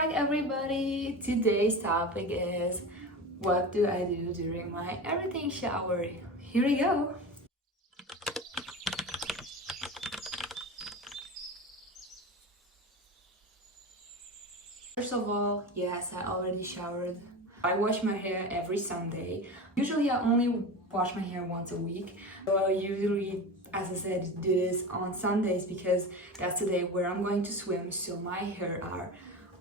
back, everybody! Today's topic is what do I do during my everything shower? Here we go! First of all, yes, I already showered. I wash my hair every Sunday. Usually I only wash my hair once a week. So I usually, as I said, do this on Sundays because that's the day where I'm going to swim, so my hair are.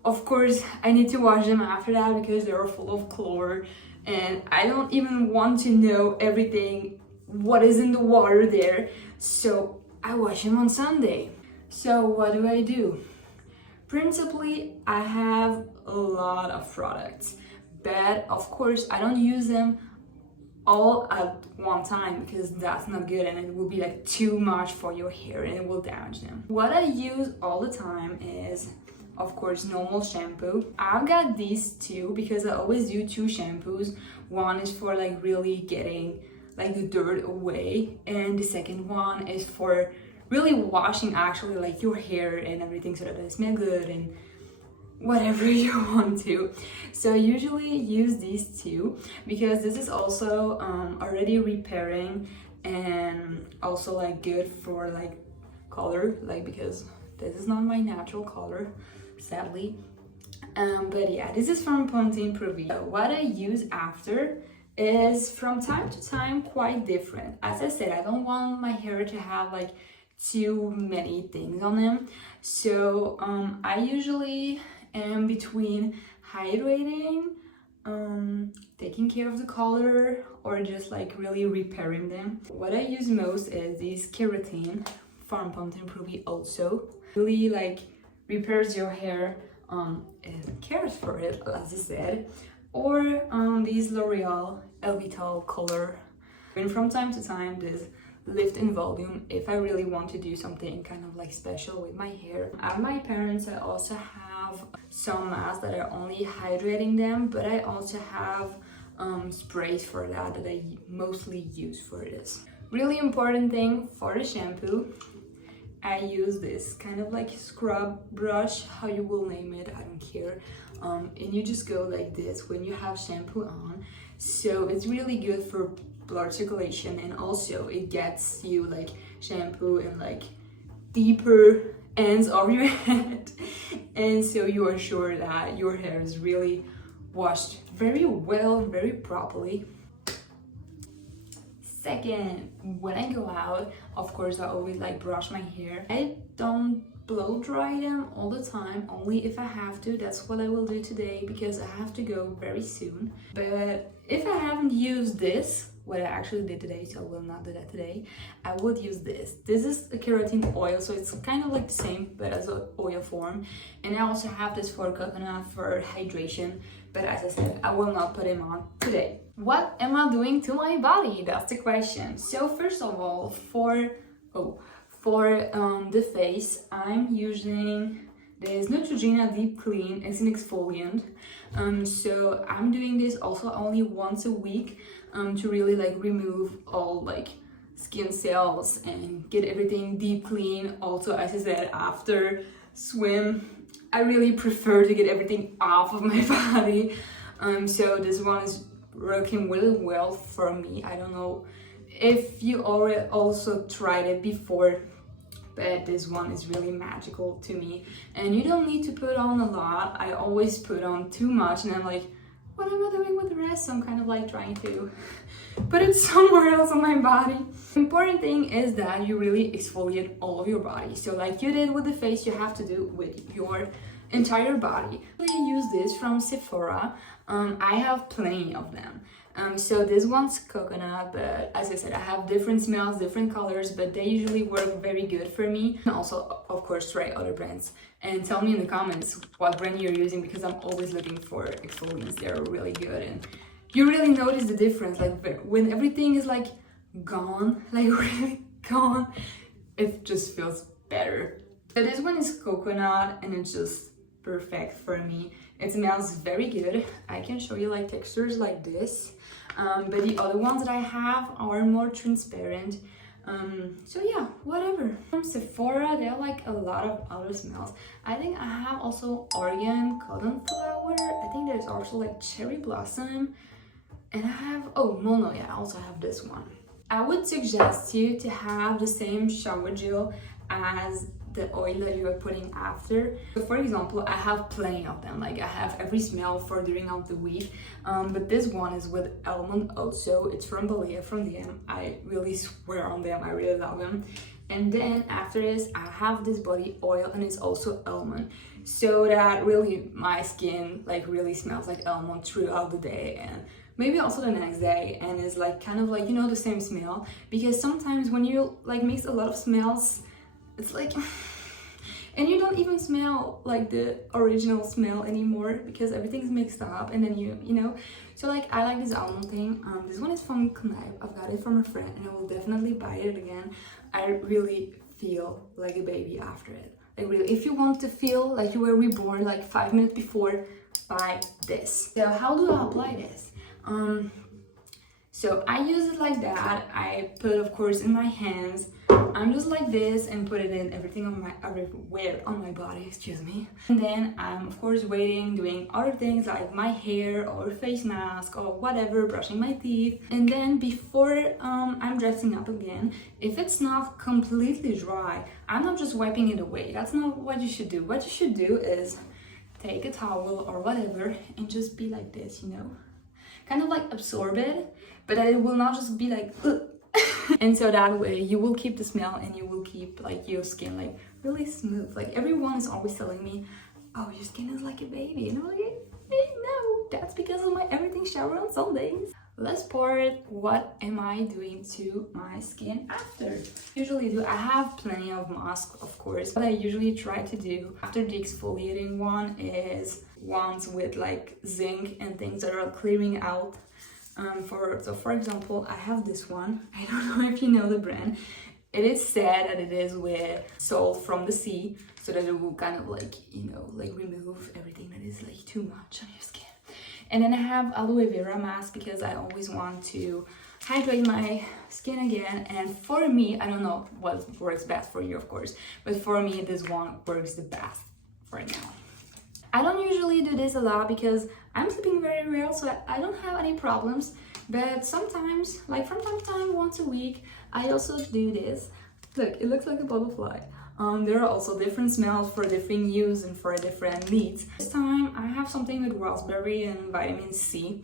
Of course, I need to wash them after that because they are full of chlorine and I don't even want to know everything, what is in the water there. So I wash them on Sunday. So what do? Principally, I have a lot of products, but of course I don't use them all at one time because that's not good and it will be like too much for your hair and it will damage them. What I use all the time is, of course, normal shampoo. I've got these two because I always do two shampoos. One is for like really getting like the dirt away, and the second one is for really washing actually like your hair and everything so that it smells good and whatever you want to. So I usually use these two because this is also already repairing and also like good for like color, like because this is not my natural color, sadly. But yeah, this is from Ponte Provi. What I use after is from time to time quite different. As I said, I don't want my hair to have like too many things on them, so I usually am between hydrating, taking care of the color, or just like really repairing them. What I use most is this keratin from Ponte Provi. Also really like repairs your hair and cares for it, as I said, or these L'Oreal Elvital color. And from time to time this lift in volume if I really want to do something kind of like special with my hair. At my parents, I also have some masks that are only hydrating them, but I also have sprays for that I mostly use for this. Really important thing for the shampoo, I use this kind of like scrub brush, how you will name it, I don't care, and you just go like this when you have shampoo on. So it's really good for blood circulation, and also it gets you like shampoo and like deeper ends of your head, and so you are sure that your hair is really washed very well, very properly. Second, when I go out, of course I always like brush my hair. I don't blow dry them all the time, only if I have to. That's what I will do today because I have to go very soon. But if I haven't used this, what I actually did today, so I will not do that today, I would use this. This is a keratin oil, so it's kind of like the same, but as an oil form. And I also have this for coconut for hydration, but as I said, I will not put him on today. What am I doing to my body? That's the question. So first of all, for the face, I'm using this Neutrogena Deep Clean. It's an exfoliant. So I'm doing this also only once a week to really like remove all like skin cells and get everything deep clean. Also, as I said, after swim, I really prefer to get everything off of my body. So this one is working really well for me. I don't know if you already also tried it before, but this one is really magical to me. And you don't need to put on a lot. I always put on too much and I'm like, what am I doing with the rest? So I'm kind of like trying to put it somewhere else on my body. The important thing is that you really exfoliate all of your body. So like you did with the face, you have to do with your entire body. I use this from Sephora. I have plenty of them. So this one's coconut, but as I said, I have different smells, different colors, but they usually work very good for me. And also, of course, try other brands and tell me in the comments what brand you're using because I'm always looking for exfoliants. They're really good and you really notice the difference. Like when everything is like gone, like really gone, it just feels better. So this one is coconut and it's just perfect for me. It smells very good. I can show you like textures like this, but the other ones that I have are more transparent. So yeah, whatever. From Sephora, there are like a lot of other smells. I think I have also Oregon Cotton Flower. I think there's also like Cherry Blossom. And I have, oh, no, yeah, I also have this one. I would suggest you to have the same shower gel as the oil that you are putting after. So for example, I have plenty of them. Like I have every smell for during of the week. But this one is with almond also. It's from Balea from them. I really swear on them. I really love them. And then after this, I have this body oil and it's also almond. So that really my skin like really smells like almond throughout the day and maybe also the next day, and it's like kind of like, you know, the same smell. Because sometimes when you like mix a lot of smells, it's like and you don't even smell like the original smell anymore because everything's mixed up, and then you know. So like I like this almond thing. This one is from Knife. I've got it from a friend and I will definitely buy it again. I really feel like a baby after it. Like really, if you want to feel like you were reborn like 5 minutes before, buy this. So how do I apply this? So I use it like that. I put, of course, in my hands. I'm just like this and put it in everywhere on my body, excuse me. And then I'm, of course, waiting, doing other things like my hair or face mask or whatever, brushing my teeth. And then before I'm dressing up again, if it's not completely dry, I'm not just wiping it away. That's not what you should do. What you should do is take a towel or whatever and just be like this, you know? Kind of like absorb it, but it will not just be like ugh. And so that way you will keep the smell and you will keep like your skin like really smooth. Like everyone is always telling me, oh, your skin is like a baby, and I'm like, hey, no, that's because of my everything shower on Sundays. Let's part. What am I doing to my skin after? Usually I have plenty of masks, of course. What I usually try to do after the exfoliating one is ones with like zinc and things that are clearing out. So for example, I have this one. I don't know if you know the brand. It is said that it is with salt from the sea, so that it will kind of like, you know, like remove everything that is like too much on your skin. And then I have aloe vera mask because I always want to hydrate my skin again. And for me, I don't know what works best for you, of course, but for me, this one works the best for now. I don't usually do this a lot because I'm sleeping very well, so I don't have any problems. But sometimes, like from time to time, once a week, I also do this. Look, it looks like a butterfly. There are also different smells for different use and for different needs. This time I have something with raspberry and vitamin C,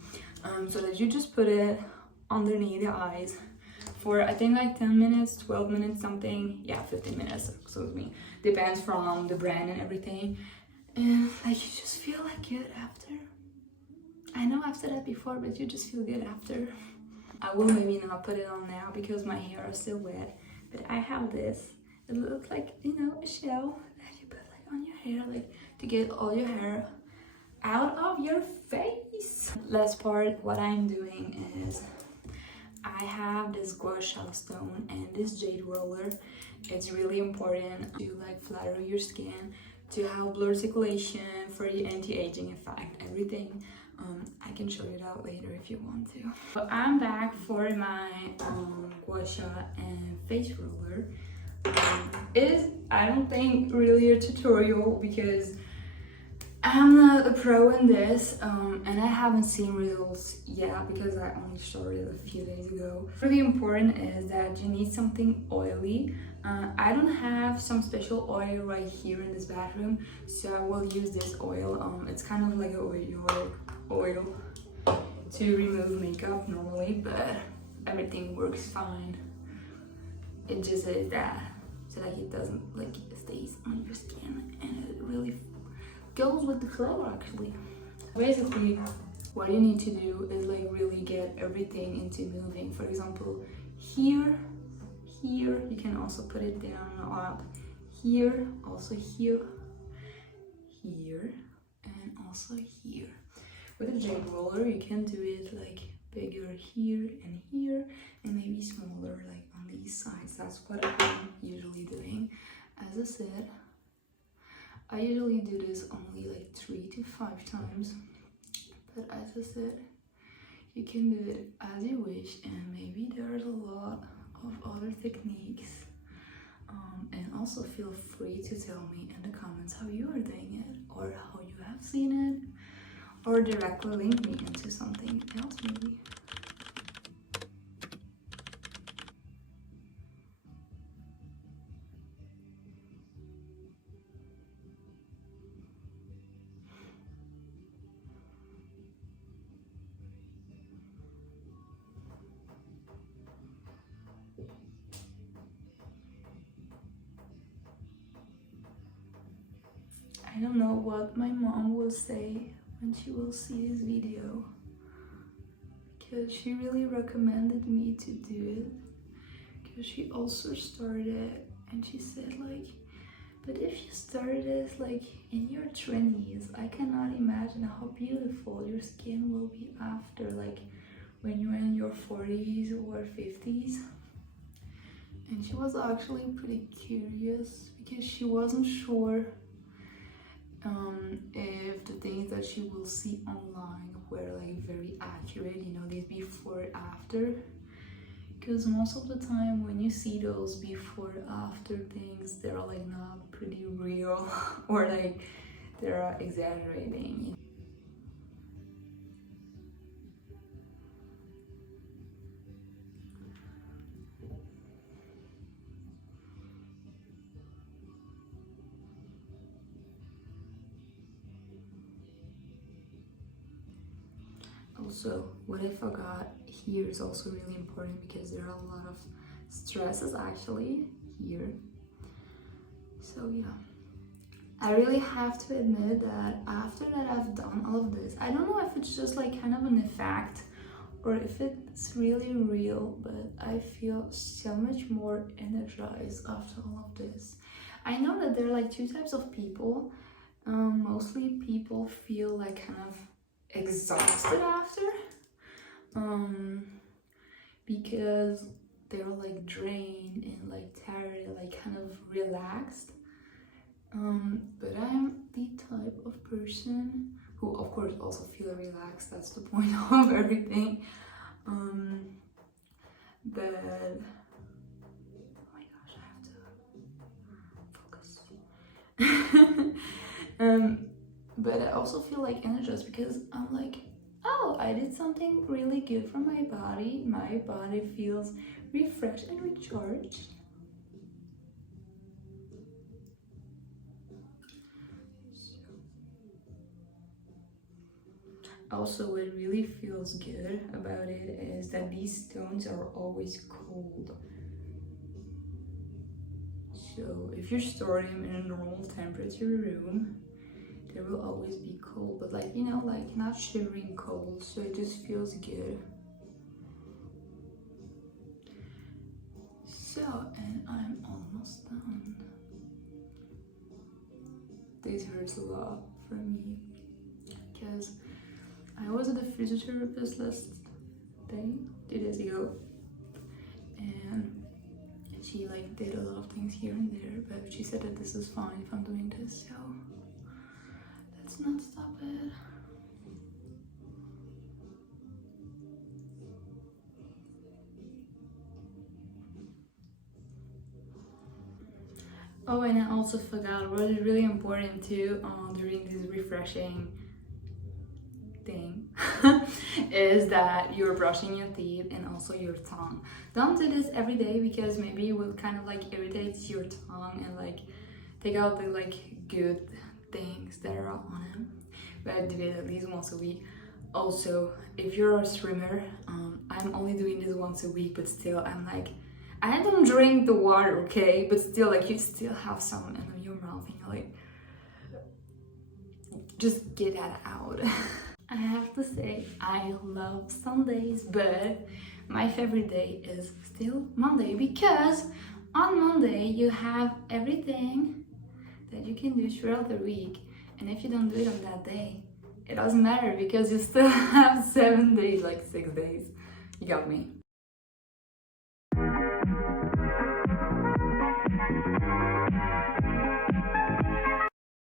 so that you just put it underneath the eyes for I think like 10 minutes, 12 minutes, something. Yeah, 15 minutes, excuse me. Depends from the brand and everything. And like you just feel like good after. I know I've said that before, but you just feel good after. I will maybe not put it on now because my hair is still wet, but I have this. It looks like, you know, a shell that you put like on your hair, like to get all your hair out of your face. Last part, what I'm doing is I have this Gua Sha stone and this jade roller. It's really important to like flatter your skin, to have blood circulation, for the anti-aging effect, everything. I can show you that later if you want to. So I'm back for my Gua Sha and face roller. It is, I don't think, really a tutorial because I'm not a pro in this, and I haven't seen results yet because I only started a few days ago. Really important is that you need something oily. I don't have some special oil right here in this bathroom, so I will use this oil. It's kind of like an oil to remove makeup normally, but everything works fine. It just is that, so like it doesn't like it stays on your skin, and it really goes with the color actually. Basically, what you need to do is like really get everything into moving. For example, here, you can also put it down and up. Here, also here, and also here. With a jade roller, you can do it like bigger here, and maybe smaller like on these sides. That's what I'm usually doing. As I said, I usually do this only like 3 to 5 times, but as I said, you can do it as you wish, and maybe there's a lot of other techniques. And also feel free to tell me in the comments how you are doing it, or how you have seen it, or directly link me into something else maybe. I don't know what my mom will say when she will see this video, because she really recommended me to do it, because she also started it, and she said like, but if you started this like in your 20s, I cannot imagine how beautiful your skin will be after, like when you're in your 40s or 50s. And she was actually pretty curious because she wasn't sure if the things that she will see online were like very accurate, you know, these before after, because most of the time when you see those before after things, they're like not pretty real or like they're exaggerating. Also, what I forgot here is also really important, because there are a lot of stresses actually here. So yeah, I really have to admit that after that I've done all of this, I don't know if it's just like kind of an effect or if it's really real, but I feel so much more energized after all of this. I know that there are like two types of people. Mostly people feel like kind of exhausted after, because they're like drained and like tired, like kind of relaxed. But I'm the type of person who of course also feel relaxed, that's the point of everything. But oh my gosh, I have to focus. But I also feel like energized, because I'm like, oh, I did something really good for my body. My body feels refreshed and recharged. Also, what really feels good about it is that these stones are always cold. So if you store them in a normal temperature room, they will always be cold, but like, you know, like not shivering cold, so it just feels good. So, and I'm almost done. This hurts a lot for me, because I was at the physiotherapist last day, 2 days ago, and she like did a lot of things here and there, but she said that this is fine if I'm doing this, so let's not stop it. Oh, and I also forgot what is really important too during this refreshing thing is that you're brushing your teeth and also your tongue. Don't do this every day, because maybe it will kind of like irritate your tongue and like take out the like good things that are on it. But do it at least once a week. Also, if you're a swimmer, I'm only doing this once a week, but still I'm like, I don't drink the water, okay? But still, like, you still have some in your mouth and you're like, just get that out. I have to say, I love Sundays, but my favorite day is still Monday, because on Monday you have everything that you can do throughout the week, and if you don't do it on that day, it doesn't matter, because you still have 7 days, like 6 days. You got me.